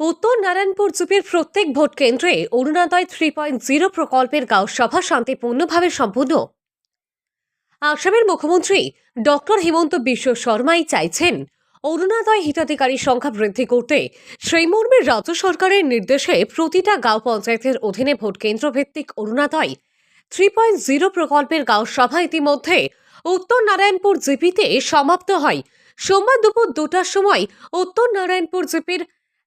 উত্তর নারায়ণপুর জুপির প্রত্যেক ভোট কেন্দ্রে অরুণোদয় 3.0 প্রকল্পের গাঁও সভা শান্তিপূর্ণভাবে সম্পন্ন। আসামের মুখ্যমন্ত্রী ডক্টর হিমন্ত বিশ্ব শর্মাই চাইছেন অরুণোদয় হিতাধিকারীর সংখ্যা বৃদ্ধি করতে। সেই মর্মে রাজ্য সরকারের নির্দেশে প্রতিটা গাঁও পঞ্চায়েতের অধীনে ভোট কেন্দ্র ভিত্তিক অরুণোদয় 3.0 প্রকল্পের গাঁও সভা ইতিমধ্যে উত্তর নারায়ণপুর জিপিতে সমাপ্ত হয়। সোমবার দুপুর 2টার সময় উত্তর নারায়ণপুর জিপির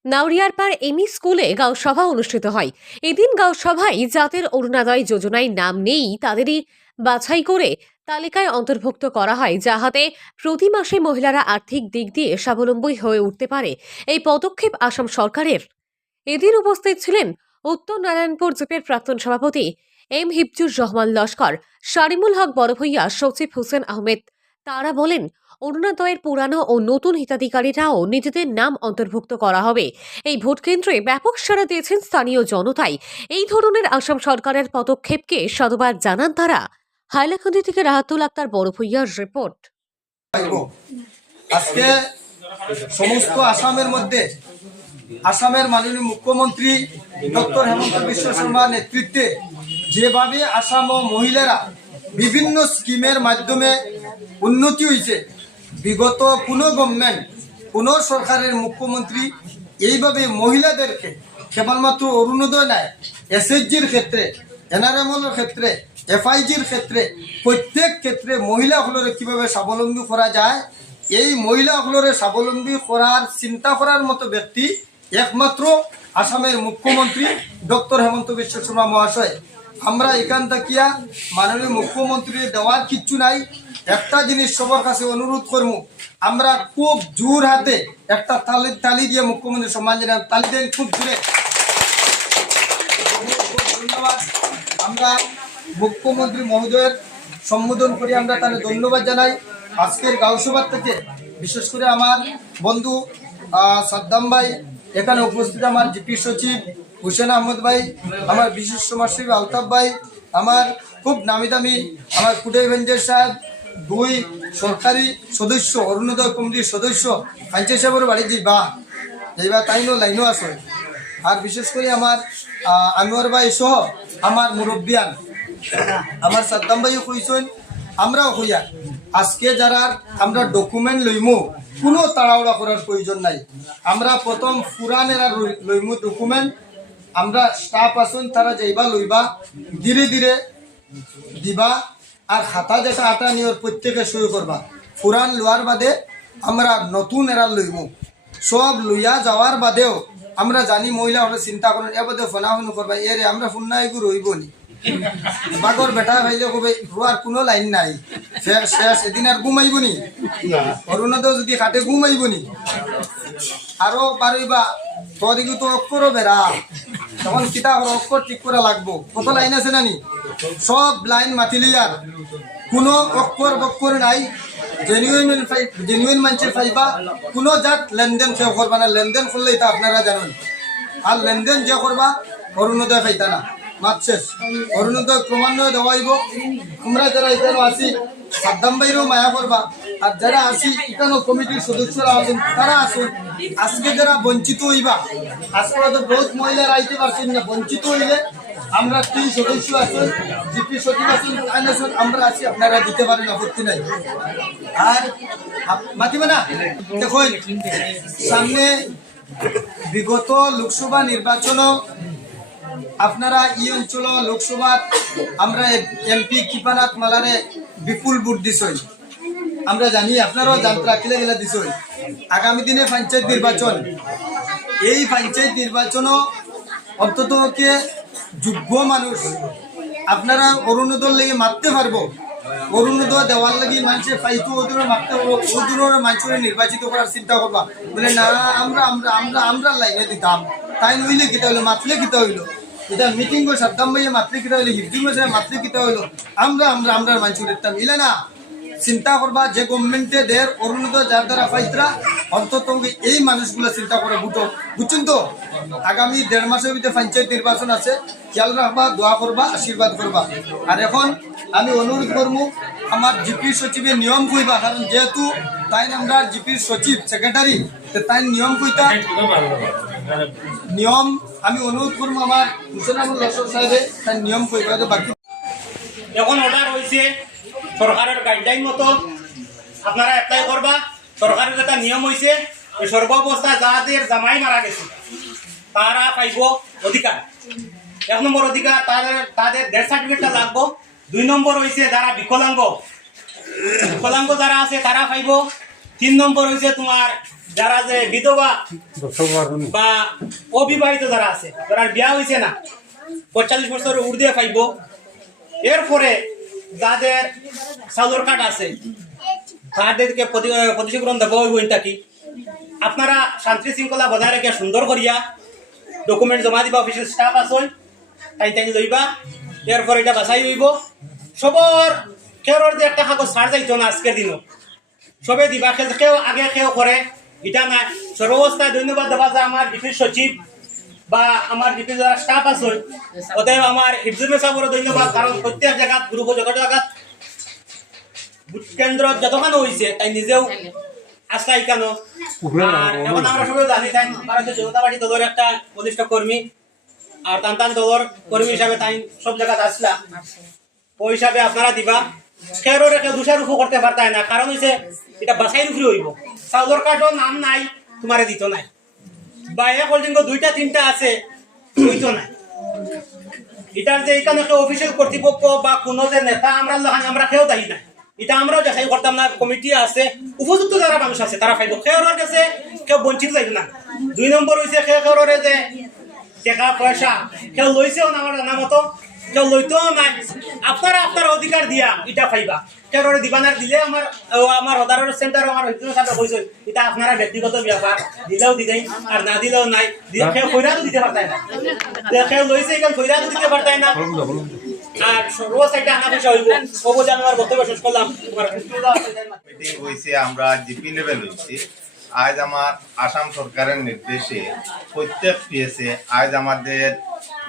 নাউরিয়ারপাড় এমই স্কুলে গাঁও সভা অনুষ্ঠিত হয়। এদিন গাঁও সভায় যাদের অরুণোদয় যোজনায় নাম নেই তাদেরই বাছাই করে তালিকায় অন্তর্ভুক্ত করা হয়, যাহাতে প্রতি মাসে মহিলারা আর্থিক দিক দিয়ে স্বাবলম্বী হয়ে উঠতে পারে। এই পদক্ষেপ আসাম সরকারের। এদিন উপস্থিত ছিলেন উত্তর নারায়ণপুর জিপির প্রাক্তন সভাপতি এম হিফজুর রহমান লস্কর, শারিমুল হক বড়ভূইয়া, সচিব হুসেন আহমেদ। তারা বলেন, অরুণোদয়ের পুরানো ও নতুন হিতাধিকারীরাও নিজেদের নাম অন্তর্ভুক্ত করা হবে। এই ভোট কেন্দ্রে ব্যাপক সাড়া দিয়েছেন স্থানীয় জনতাই। এই ধরনের আসাম সরকারের পদক্ষেপকে সাধুবাদ জানান তারা। হাইলাকান্দি থেকে রাহাতুল আক্তার বড়ভূইয়ার রিপোর্ট। আজকে সমস্ত আসামের মধ্যে আসামের মাননীয় মুখ্যমন্ত্রী ডক্টর হেমন্ত বিশ্ব শর্মার নেতৃত্বে যেভাবে আসাম ও মহিলারা বিভিন্ন স্কিমের মাধ্যমে উন্নতি হয়েছে, বিগত কোনো গভর্নমেন্ট, কোনো সরকারের মুখ্যমন্ত্রী এইভাবে মহিলাদেরকে কেবলমাত্র অরুণোদয় নয়, এসএইচজির ক্ষেত্রে, এনআরএমএলের ক্ষেত্রে, এফআইজির ক্ষেত্রে, প্রত্যেক ক্ষেত্রে মহিলাগুলোরে কিভাবে স্বাবলম্বী করা যায়, এই মহিলাগুলোরে স্বাবলম্বী করার চিন্তা করার মতো ব্যক্তি একমাত্র আসামের মুখ্যমন্ত্রী ডক্টর হেমন্ত বিশ্ব শর্মা মহাশয়। আমরা এখান থাকিয়া মাননীয় মুখ্যমন্ত্রী দেওয়ার কিচ্ছু নাই, একটা জিনিস সবার কাছে অনুরোধ করব, আমরা খুব জোর হাতে একটা তালি দিয়ে মুখ্যমন্ত্রী সম্মান জানাই। তালি দেন খুব জোরে। ধন্যবাদ। আমরা মুখ্যমন্ত্রী মহোদয়ের সম্বোধন করে আমরা তাদের ধন্যবাদ জানাই। আজকের গাঁও সভার থেকে বিশেষ করে আমার বন্ধু সাদ্দাম ভাই, এখানে উপস্থিত আমার জিপি সচিব হুসেন আহমদ ভাই, আমার বিশেষ সমাজসেবী আলতাফ ভাই, আমার খুব নামি দামি আমার কুটাই ভেঞ্জের সাহেব, দুই সরকারি সদস্য, অরুণোদয় কমিটির সদস্য কাঞ্চে সাহেবের বাড়ি যাইবা তাইনও লাইনও আছে, আর বিশেষ করে আমার আনোয়ার ভাই সহ আমার মুরব্বিয়ান আমার সাদ্দাম ভাইও কইছেন, আমরাও কইয়া আজকে যারা আমরা ডকুমেন্ট লইমু কোনো তাড়াহুড়া করার প্রয়োজন নাই। আমরা প্রথম পুরানেরা লইমু ডকুমেন্ট, আমরা স্টাফ আসুন তারা যাইবা লইবা, ধীরে ধীরে দিবা, আর খাতা যেটা আটা নিয়ে প্রত্যেকে সই করবা। পুরান লোয়ার বাদে আমরা নতুন এরা লইমু, সব লইয়া যাওয়ার বাদেও আমরা জানি মহিলা হলে চিন্তা করেন এবারে ফোনা ফোন করবা, এরে আমরা ফোন না এগুলো রইব নি, বাগর বেটা ভাইলে কবে রোয়ার কোনো লাইন নাই, শেষ এদিন আর ঘুমাইব নি, অরুণোদয় যদি খাটে ঘুমাইব নি, আরো পারিবা তোর তো অক্ষরও বেড়া, তখন কিতা অক্ষর ঠিক করে লাগবো, কত লাইন আছে নানি, সব লাইন মাতিলিয়ার কোনো অক্ষর বক্ষর নাই, জেনুইন মানুষের পাইবা, কোনো জাত লেনদেন কেউ করবা না, লেনদেন করলে এটা আপনারা জানেন, আর লেনদেন যে করবা অরুণোদয় পাইতা না, মাত শেষ। অরুণোদয় ক্রমান্বয়ে দেওয়াইব। আমরা যারা এখানে আছি সাদ্দাম ভাইরও মায়া করবা, আর যারা আছি এখানেও কমিটির সদস্যরা আছেন তারা আসুন। আজকে যারা বঞ্চিত হইবা, আজকে তো বহুত মহিলারা আইতে পারছেন না, বঞ্চিত হইলে আমরা 3 সদস্য আছেন, জিপি সচিব আছেন, আইন আছেন, আমরা আছি, আপনারা দিতে পারেন, আপত্তি নাই। আর মাতিবে না, দেখুন সামনে বিগত লোকসভা নির্বাচনও আপনারা এই অঞ্চল লোকসভা আমরা এমপি কৃপানাথ মালারে বিপুল ভোট দিছই, আমরা জানি, আপনারাও জানতে রাখিলে গেলে দিছই। আগামী দিনে পঞ্চায়েত নির্বাচন, এই পঞ্চায়েত নির্বাচনও অন্ততকে যোগ্য মানুষ আপনারা অরুণোদয় লেগে মারতে পারবো, অরুণোদয় দেওয়ার লাগি মানুষের পাইতো ওদের মারতে পারবো, ওদের মানুষের নির্বাচিত করার চিন্তা করবা, বলে না আমরা আমরা আমরা আমরা লাইনে দিতাম, তাই নইলে কিতা হইলো, মাতলে কিতা হইলো, এটা মিটিং করে সাদ্দাম ভাইয়ে মাতৃ কিতা হইলো, হিফজুল ভাই মাতৃ কিতা হইলো, আমরা আমরা আমরা মানুষের দিতাম, ইলে না চিন্তা করবা যে গভর্নমেন্টে দের অরুণোদয় যার দ্বারা পাইতরা, অন্তত এই মানুষগুলো চিন্তা করে বুটো, বুঝছেন তো? আগামী 1.5 মাসের ভিতরে পঞ্চায়েত নির্বাচন আছে, খেয়াল রাখবা, দোয়া করবা, আশীর্বাদ করবা। আর এখন আমি অনুরোধ করবো আমার জিপি সচিবের নিয়ম কইবা, কারণ যেহেতু তাই আমরা জিপির সচিব সেক্রেটারি, তাই নিয়ম কইতা নিয়ম আমি অনুরোধ করবো আমার হুসেন আহমদ লস্কর সাহেবে তার নিয়ম কইবা বাকি এখন অর্ডার হয়েছে সরকারের গাইডলাইন মতো আপনারা অ্যাপ্লাই করবা। সরকারের যেটা নিয়ম হয়েছে সর্বাবস্থায় যাদের জামাই মারা গেছে তারা পাইব অধিকার। 1 নম্বর অধিকার তাদের ডেথ সার্টিফিকেটটা লাগবো। 2 নম্বর হয়েছে যারা বিকলাঙ্গ যারা আছে তারা পাইব। 3 নম্বর হয়েছে তোমার যারা যে বিধবা বা অবিবাহিত যারা আছে, যারা বিয়া হয়েছে না 45 বছরের ঊর্ধ্বে পাইব। এরপরে যাদের চাউলের কার্ড আছে তাদেরকে প্রতিশ্রুতি দেবো থাকি। আপনারা শান্তি শৃঙ্খলা বজায় রেখে সুন্দর করিয়া ডকুমেন্ট জমা দিবা। অফিসিয়াল স্টাফ আছে তাই লইবা। এরপরে এটা বাছাই হইব। সবর কেউর যে একটা কাগজ ছাড় যাইতো না আজকের দিনও সবে দিবা। কেউ আগে কেউ করে এটা না। সর্বাবস্থায় ধন্যবাদ দেওয়া যায় আমার ডিফেন্স সচিব বা আমার ডিফেন্স যারা স্টাফ আছে। অতএব আমার হিফজুল সাহেবেরও ধন্যবাদ, কারণ প্রত্যেক জায়গা গ্রুপ জায়গা কেন্দ্র যতখানো হয়েছে তাই নিজেও আসলা ইকানো। আর এখন আমরা সবাই জানি তাই ভারতীয় জনতা পার্টি দলের একটা বলিষ্ঠ কর্মী আর টান দলের কর্মী হিসাবে তাই সব জায়গাতে আসলা। ওই হিসাবে আপনারা দিবা। কেউ দোষারোপ করতে পারতাই না, কারণ হচ্ছে এটা বাছাইয়ের উপরে হইব। চাউলের কার্ডও নাম নাই তোমারে দিত নাই, বা এক হোল্ডিং 2টা 3টা আছে হইতো নাই। এটার যে এখানে অফিসিয়াল কর্তৃপক্ষ বা কোনো যে নেতা আমরা কেউ দায়ী নাই। এটা আমরাও যাচাই করতাম না। কমিটি আছে, উপযুক্ত যারা মানুষ আছে তারা পাইব। কেউর কাছে কেউ বঞ্চিত যাইব না। 2 নম্বর হয়েছে কেউর যে টাকা পয়সা কেউ লইছেও না, আমার জানা মতো কেউ লইতেও নাই। আপনারা আপনার অধিকার দিয়া এটা পাইবা। কেউর দিবানার দিলে আমার অর্ডারের সেন্টার আমার হয়েছে এটা আপনারা ব্যক্তিগত ব্যাপার, দিলেও দিলেই আর না দিলেও নাই। কেউ কইরাও দিতে পারতাই না, কেউ লইছে এখানে কইরাও দিতে পারতাই না। আর রোজ একটা আনা পয়সা হইব। অবদান আমার বক্তব্য শেষ করলাম। মিটিং হয়েছে, আমরা জিপি লেভেল হয়েছি। আজ আমার আসাম সরকারের নির্দেশে প্রত্যেক পিএসে আজ আমাদের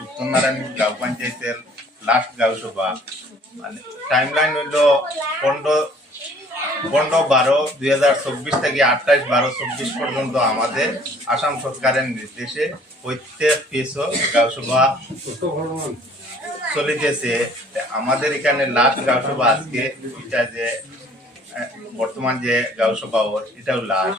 উত্তর নারায়ণ গাঁও পঞ্চায়েতের লাস্ট গাঁও সভা, মানে টাইমলাইন হইল 15/12/2024 থেকে 28/12/24 পর্যন্ত আমাদের আসাম সরকারের নির্দেশে প্রত্যেক পিএসও গাঁও সভা চলিতেছে। আমাদের এখানে লাস্ট গাঁও সভা আজকে, এটা যে বর্তমান যে গাঁও সভা এটাও লাস্ট।